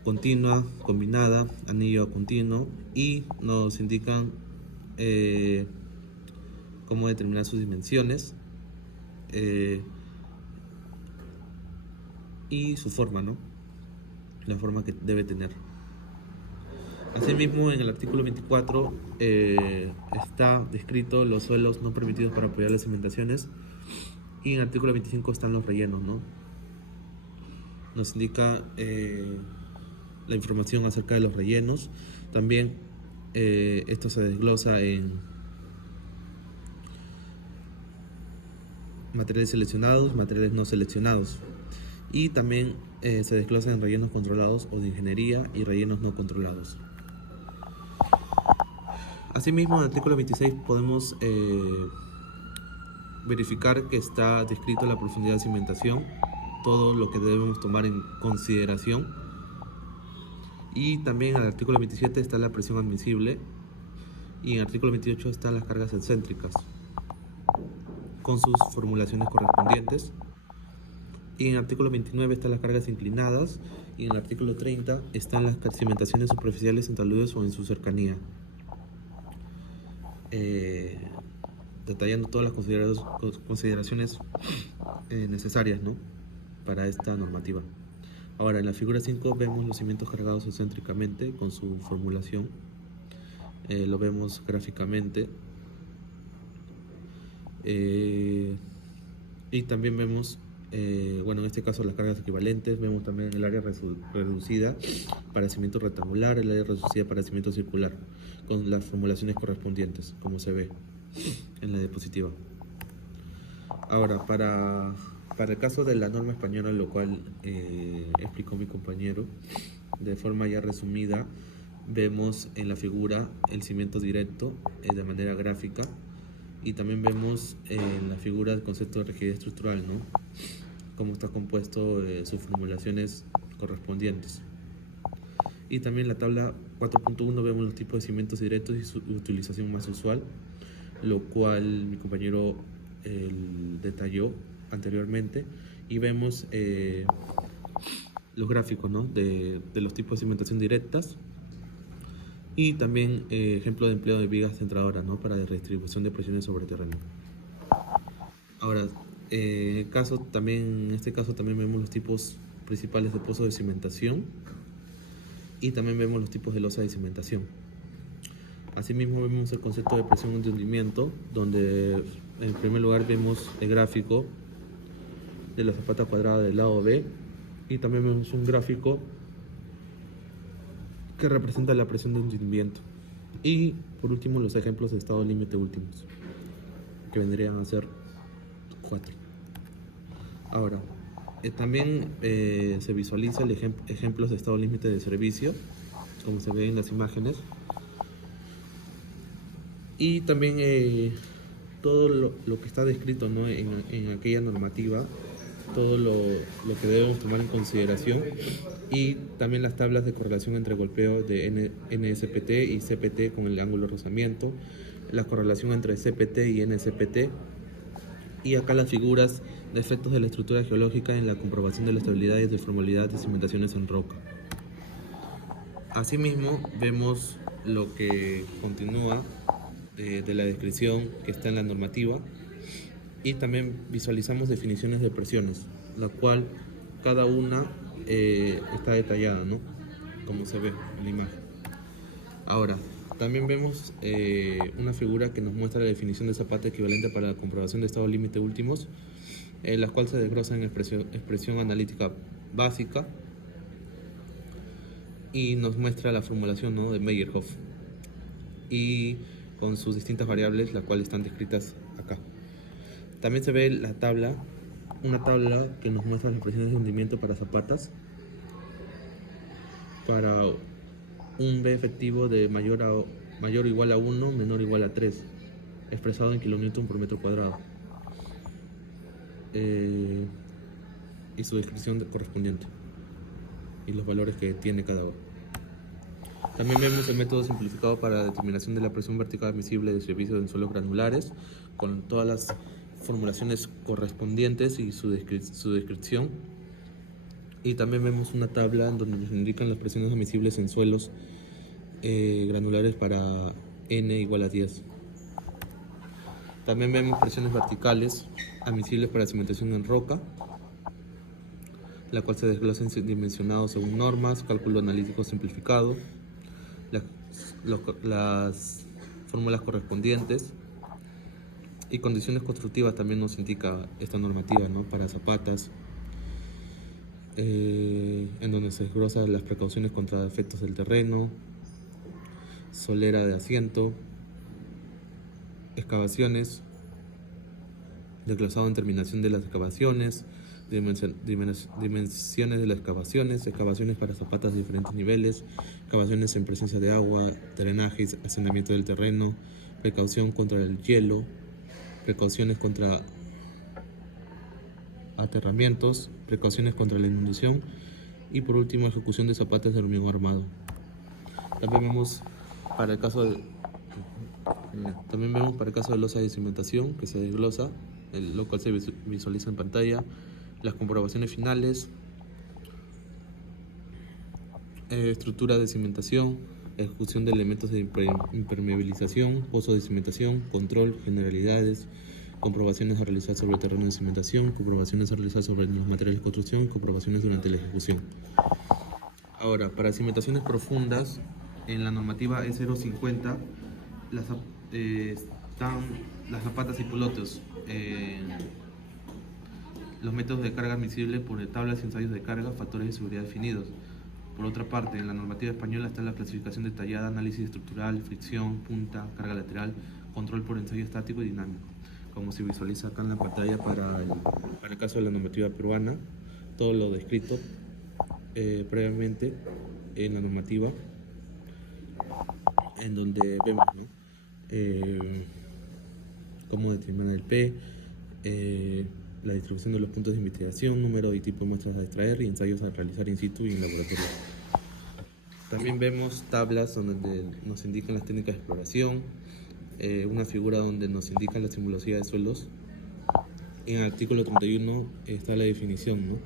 continua, combinada, anillo continuo, y nos indican cómo determinar sus dimensiones y su forma, ¿no?, la forma que debe tener. Asimismo, en el artículo 24 está descrito los suelos no permitidos para apoyar las cimentaciones, y en el artículo 25 están los rellenos, ¿no? Nos indica la información acerca de los rellenos. También esto se desglosa en materiales seleccionados, materiales no seleccionados, y también se desglosa en rellenos controlados o de ingeniería y rellenos no controlados. Asimismo, en el artículo 26 podemos verificar que está descrito la profundidad de cimentación, todo lo que debemos tomar en consideración, y también en el artículo 27 está la presión admisible, y en el artículo 28 están las cargas excéntricas con sus formulaciones correspondientes, y en el artículo 29 están las cargas inclinadas, y en el artículo 30 están las cimentaciones superficiales en taludes o en su cercanía, detallando todas las consideraciones necesarias, ¿no?, para esta normativa. Ahora, en la figura 5 vemos los cimientos cargados excéntricamente con su formulación. Lo vemos gráficamente. Y también vemos, bueno, en este caso las cargas equivalentes. Vemos también el área reducida para cimiento rectangular, el área reducida para cimiento circular, con las formulaciones correspondientes, como se ve en la diapositiva. Ahora, para el caso de la norma española, lo cual explicó mi compañero, de forma ya resumida, vemos en la figura el cimiento directo de manera gráfica, y también vemos en la figura el concepto de rigidez estructural, ¿no?, cómo está compuesto, sus formulaciones correspondientes. Y también en la tabla 4.1 vemos los tipos de cimientos directos y su utilización más usual, lo cual mi compañero detalló anteriormente, y vemos los gráficos, ¿no?, de los tipos de cimentación directas, y también ejemplo de empleo de vigas centradoras, ¿no?, para la redistribución de presiones sobre terreno. Ahora, en este caso también vemos los tipos principales de pozo de cimentación, y también vemos los tipos de losa de cimentación. Asimismo vemos el concepto de presión de hundimiento, donde en primer lugar vemos el gráfico de la zapata cuadrada del lado B, y también vemos un gráfico que representa la presión de hundimiento, y por último los ejemplos de estado límite últimos, que vendrían a ser 4. Ahora, también se visualiza ejemplos de estado límite de servicio, como se ve en las imágenes, y también todo lo que está descrito, ¿no?, en aquella normativa, todo lo que debemos tomar en consideración, y también las tablas de correlación entre golpeo de NSPT y CPT con el ángulo de rozamiento, la correlación entre CPT y NSPT, y acá las figuras de efectos de la estructura geológica en la comprobación de la estabilidad y deformabilidad de cimentaciones en roca. Asimismo, vemos lo que continúa de la descripción que está en la normativa, y también visualizamos definiciones de presiones, la cual cada una está detallada, ¿no?, como se ve en la imagen. Ahora, también vemos una figura que nos muestra la definición de zapata equivalente para la comprobación de estado límite últimos, la cual se desglosa en expresión analítica básica, y nos muestra la formulación, ¿no?, de Meyerhoff, y con sus distintas variables, las cuales están descritas acá. También se ve una tabla que nos muestra las presiones de hundimiento para zapatas, para un B efectivo de mayor o igual a 1, menor o igual a 3, expresado en kilonewton por metro cuadrado, y su descripción correspondiente, y los valores que tiene cada uno. También vemos el método simplificado para la determinación de la presión vertical admisible de servicio en suelos granulares, con todas las formulaciones correspondientes y su descripción. Y también vemos una tabla en donde nos indican las presiones admisibles en suelos granulares para N igual a 10. También vemos presiones verticales admisibles para cimentación en roca, la cual se desglosa en dimensionados según normas, cálculo analítico simplificado, las fórmulas correspondientes, y condiciones constructivas también nos indica esta normativa, ¿no?, para zapatas, en donde se desglosan las precauciones contra efectos del terreno, solera de asiento, excavaciones, desglosado en terminación de las excavaciones, dimensiones de las excavaciones, excavaciones para zapatas de diferentes niveles, excavaciones en presencia de agua, drenaje y asentamiento del terreno, precaución contra el hielo, precauciones contra aterramientos, precauciones contra la inundación y por último ejecución de zapatas de hormigón armado. También vemos para el caso de losa de cimentación que se desglosa, lo cual se visualiza en pantalla, las comprobaciones finales, estructura de cimentación, ejecución de elementos de impermeabilización, pozos de cimentación, control, generalidades, comprobaciones a realizar sobre el terreno de cimentación, comprobaciones a realizar sobre los materiales de construcción, comprobaciones durante la ejecución. Ahora, para cimentaciones profundas, en la normativa E050 están las zapatas y pilotos, los métodos de carga admisible por tablas y ensayos de carga, factores de seguridad definidos. Por otra parte, en la normativa española está la clasificación detallada, análisis estructural, fricción, punta, carga lateral, control por ensayo estático y dinámico, como se visualiza acá en la pantalla para el caso de la normativa peruana, todo lo descrito previamente en la normativa, en donde vemos, ¿no? Cómo determinar el P, la distribución de los puntos de investigación, número y tipo de muestras a extraer y ensayos a realizar in situ y en laboratorio. También vemos tablas donde nos indican las técnicas de exploración, una figura donde nos indica la simbología de suelos. En el artículo 31 está la definición, ¿no?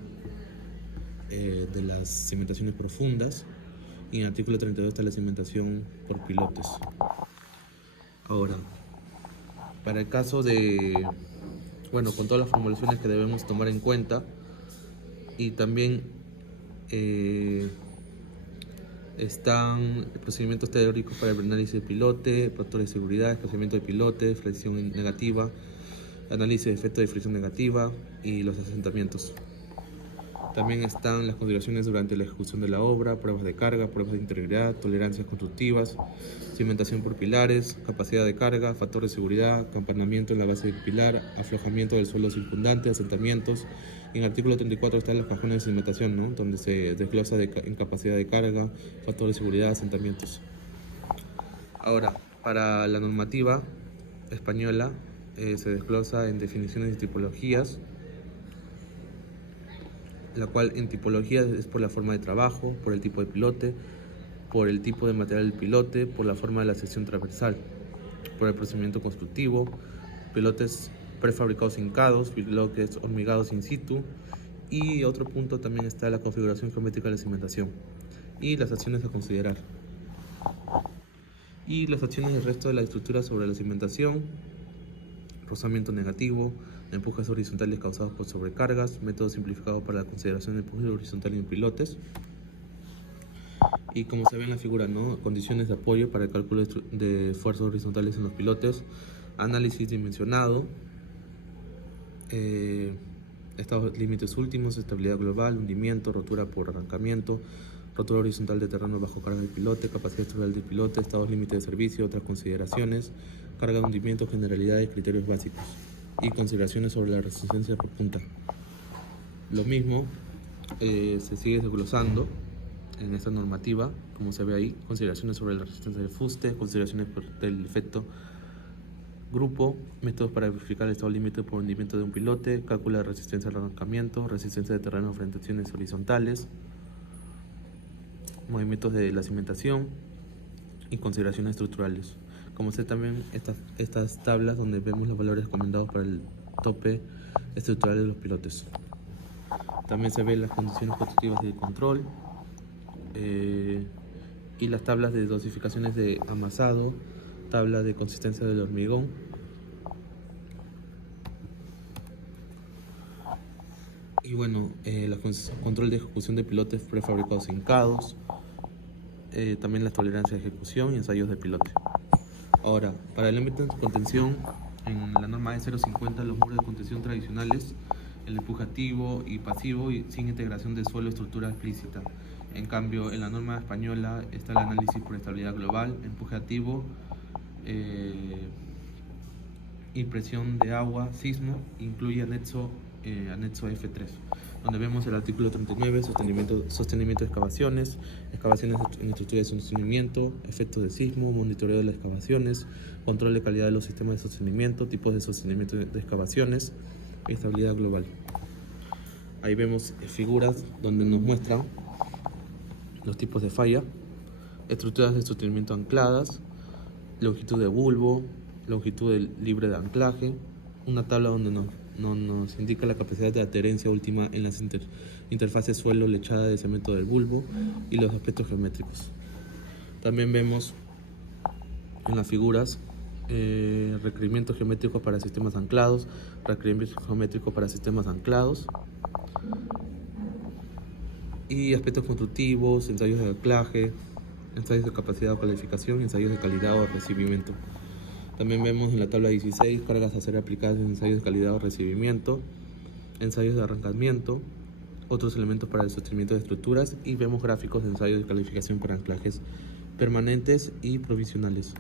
De las cimentaciones profundas, y en el artículo 32 está la cimentación por pilotes. Ahora, para el caso de, bueno, con todas las formulaciones que debemos tomar en cuenta, y también están procedimientos teóricos para el análisis de pilote, factores de seguridad, espaciamiento de pilote, fricción negativa, análisis de efecto de fricción negativa y los asentamientos. También están las consideraciones durante la ejecución de la obra, pruebas de carga, pruebas de integridad, tolerancias constructivas, cimentación por pilares, capacidad de carga, factor de seguridad, acampanamiento en la base del pilar, aflojamiento del suelo circundante, asentamientos. Y en el artículo 34 están los cajones de cimentación, ¿no? Donde se desglosa en capacidad de carga, factor de seguridad, asentamientos. Ahora, para la normativa española se desglosa en definiciones y tipologías, la cual en tipología es por la forma de trabajo, por el tipo de pilote, por el tipo de material del pilote, por la forma de la sección transversal, por el procedimiento constructivo, pilotes prefabricados hincados, pilotes hormigados in situ, y otro punto también está la configuración geométrica de la cimentación y las acciones a considerar. Y las acciones del resto de la estructura sobre la cimentación: rozamiento negativo, empujes horizontales causados por sobrecargas, método simplificado para la consideración de empuje horizontal en pilotes. Y como se ve en la figura, ¿no? Condiciones de apoyo para el cálculo de fuerzas horizontales en los pilotes, análisis dimensionado, estados límites últimos, estabilidad global, hundimiento, rotura por arrancamiento, rotura horizontal de terreno bajo carga del pilote, capacidad estructural del pilote, estados límites de servicio, otras consideraciones, carga de hundimiento, generalidades, criterios básicos y consideraciones sobre la resistencia por punta. Lo mismo se sigue desglosando en esta normativa, como se ve ahí: consideraciones sobre la resistencia del fuste, consideraciones del efecto grupo, métodos para verificar el estado límite por hundimiento de un pilote, cálculo de resistencia al arrancamiento, resistencia de terreno frente a acciones horizontales, movimientos de la cimentación y consideraciones estructurales. Como se también estas tablas donde vemos los valores recomendados para el tope estructural de los pilotes. También se ven las condiciones constructivas de control y las tablas de dosificaciones de amasado, tabla de consistencia del hormigón. Y bueno, control de ejecución de pilotes prefabricados hincados, también la tolerancia de ejecución y ensayos de pilote. Ahora, para el ámbito de contención, en la norma E050, los muros de contención tradicionales, el empuje activo y pasivo y sin integración de suelo estructura explícita, En cambio, en la norma española está el análisis por estabilidad global, empuje activo, impresión de agua, sismo, incluye anexo F3, donde vemos el artículo 39, sostenimiento de excavaciones, excavaciones en estructuras de sostenimiento, efectos de sismo, monitoreo de las excavaciones, control de calidad de los sistemas de sostenimiento, tipos de sostenimiento de excavaciones, estabilidad global. Ahí vemos figuras donde nos muestran los tipos de falla, estructuras de sostenimiento ancladas, longitud de bulbo, longitud libre de anclaje, una tabla donde nos indica la capacidad de adherencia última en las interfaces suelo-lechada de cemento del bulbo y los aspectos geométricos. También vemos en las figuras requerimientos geométricos para sistemas anclados, requerimientos geométricos para sistemas anclados y aspectos constructivos, ensayos de anclaje, ensayos de capacidad o calificación, ensayos de calidad o recibimiento. También vemos en la tabla 16 cargas a ser aplicadas en ensayos de calidad o recibimiento, ensayos de arrancamiento, otros elementos para el sostenimiento de estructuras y vemos gráficos de ensayos de calificación para anclajes permanentes y provisionales.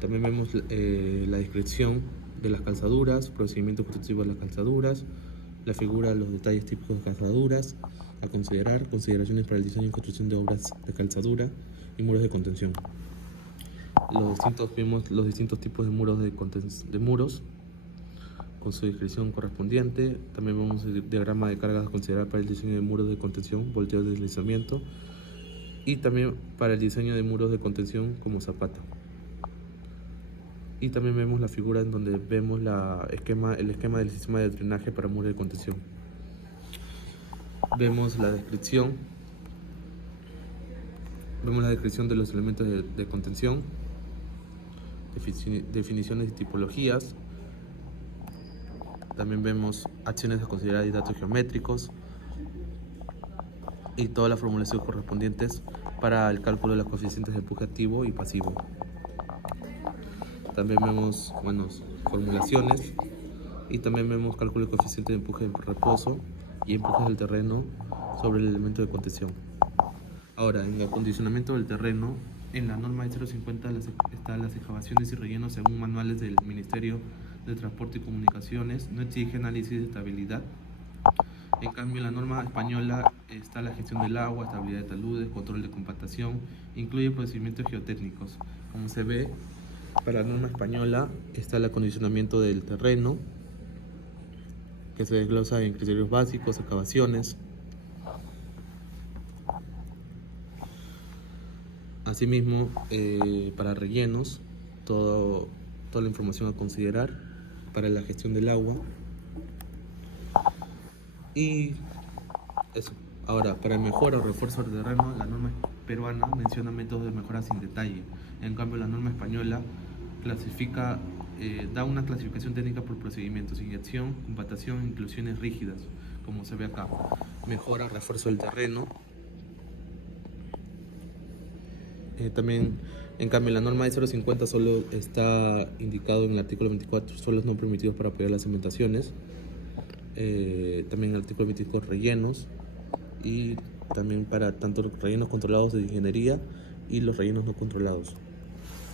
También vemos la descripción de las calzaduras, procedimientos constructivos de las calzaduras, la figura de los detalles típicos de calzaduras, a considerar, consideraciones para el diseño y construcción de obras de calzadura y muros de contención. Vemos los distintos tipos de muros con su descripción correspondiente. También vemos el diagrama de cargas a considerar para el diseño de muros de contención, volteo de deslizamiento y también para el diseño de muros de contención como zapata. Y también vemos la figura en donde vemos el esquema del sistema de drenaje para muros de contención. Vemos la descripción de los elementos de contención, definiciones y tipologías. También vemos acciones a considerar y datos geométricos y todas las formulaciones correspondientes para el cálculo de los coeficientes de empuje activo y pasivo. También vemos formulaciones y también vemos cálculo de coeficiente de empuje de reposo y empujes del terreno sobre el elemento de contención. Ahora, en el acondicionamiento del terreno, en la norma de 050 están las excavaciones y rellenos según manuales del Ministerio de Transporte y Comunicaciones, no exige análisis de estabilidad. En cambio, en la norma española está la gestión del agua, estabilidad de taludes, control de compactación, incluye procedimientos geotécnicos. Como se ve, para la norma española está el acondicionamiento del terreno, que se desglosa en criterios básicos, excavaciones. Asimismo, para rellenos, toda la información a considerar para la gestión del agua. Y eso. Ahora, para mejora o refuerzo del terreno, la norma peruana menciona métodos de mejora sin detalle. En cambio, la norma española da una clasificación técnica por procedimientos: inyección, compactación, inclusiones rígidas, como se ve acá. Mejora, refuerzo del terreno. También, en cambio, la norma de 050 solo está indicado en el artículo 24, suelos no permitidos para apoyar las cementaciones. También en el artículo 25, rellenos, y también para tanto rellenos controlados de ingeniería y los rellenos no controlados.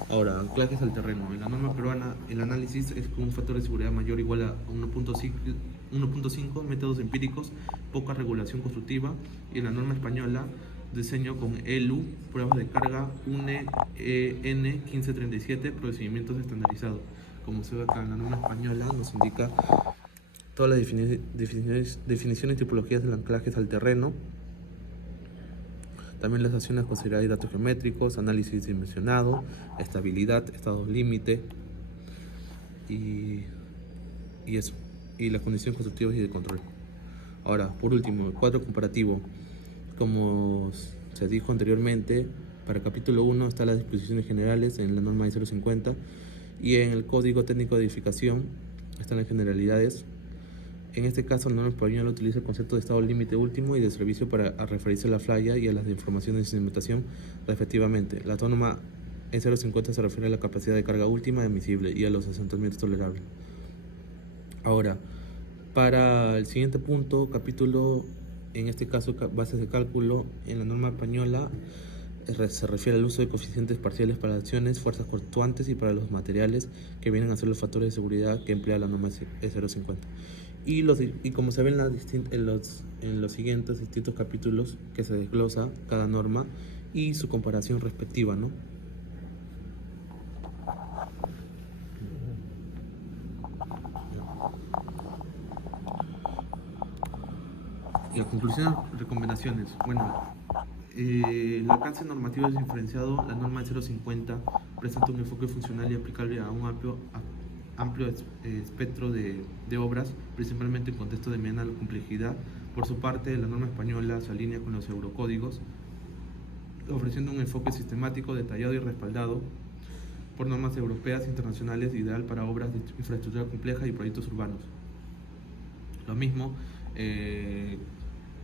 Ahora, anclajes al terreno. En la norma peruana, el análisis es con un factor de seguridad mayor o igual a 1.5, métodos empíricos, poca regulación constructiva. Y en la norma española, diseño con ELU, pruebas de carga, UNE EN 1537, procedimientos estandarizados. Como se ve acá en la norma española, nos indica todas las definiciones y tipologías de anclajes al terreno, también las acciones a considerar y datos geométricos, análisis dimensionado, estabilidad, estados límite y eso, y las condiciones constructivas y de control. Ahora, por último, el cuadro comparativo. Como se dijo anteriormente, para el capítulo 1 están las disposiciones generales en la norma de 050 y en el Código Técnico de Edificación están las generalidades. En este caso, la norma española utiliza el concepto de estado límite último y de servicio para referirse a la falla y a las informaciones de cimentación respectivamente. La norma E050 se refiere a la capacidad de carga última admisible y a los asentamientos tolerables. Ahora, para el siguiente punto, capítulo en este caso bases de cálculo, en la norma española se refiere al uso de coeficientes parciales para acciones, fuerzas fluctuantes y para los materiales que vienen a ser los factores de seguridad que emplea la norma E050. Y como se ve en los siguientes distintos capítulos que se desglosa cada norma y su comparación respectiva, ¿no? Y a conclusión, recomendaciones. Bueno, el alcance normativo es diferenciado. La norma de 050 presenta un enfoque funcional y aplicable a un amplio espectro de obras, principalmente en contexto de mediana complejidad. Por su parte, la norma española se alinea con los eurocódigos, ofreciendo un enfoque sistemático, detallado y respaldado por normas europeas e internacionales, ideal para obras de infraestructura compleja y proyectos urbanos. Lo mismo,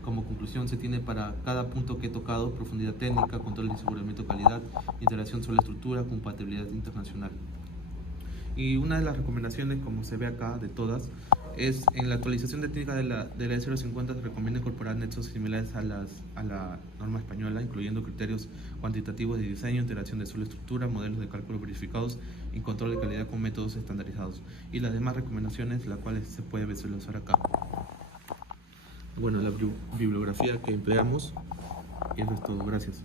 como conclusión, se tiene para cada punto que he tocado: profundidad técnica, control y aseguramiento de calidad, integración sobre la estructura, compatibilidad internacional. Y una de las recomendaciones, como se ve acá, de todas, es en la actualización de técnica de la E050 se recomienda incorporar nexos similares a la norma española, incluyendo criterios cuantitativos de diseño, integración de suelo estructura, modelos de cálculo verificados y control de calidad con métodos estandarizados. Y las demás recomendaciones, las cuales se puede visualizar acá. Bueno, la bibliografía que empleamos, y eso es todo. Gracias.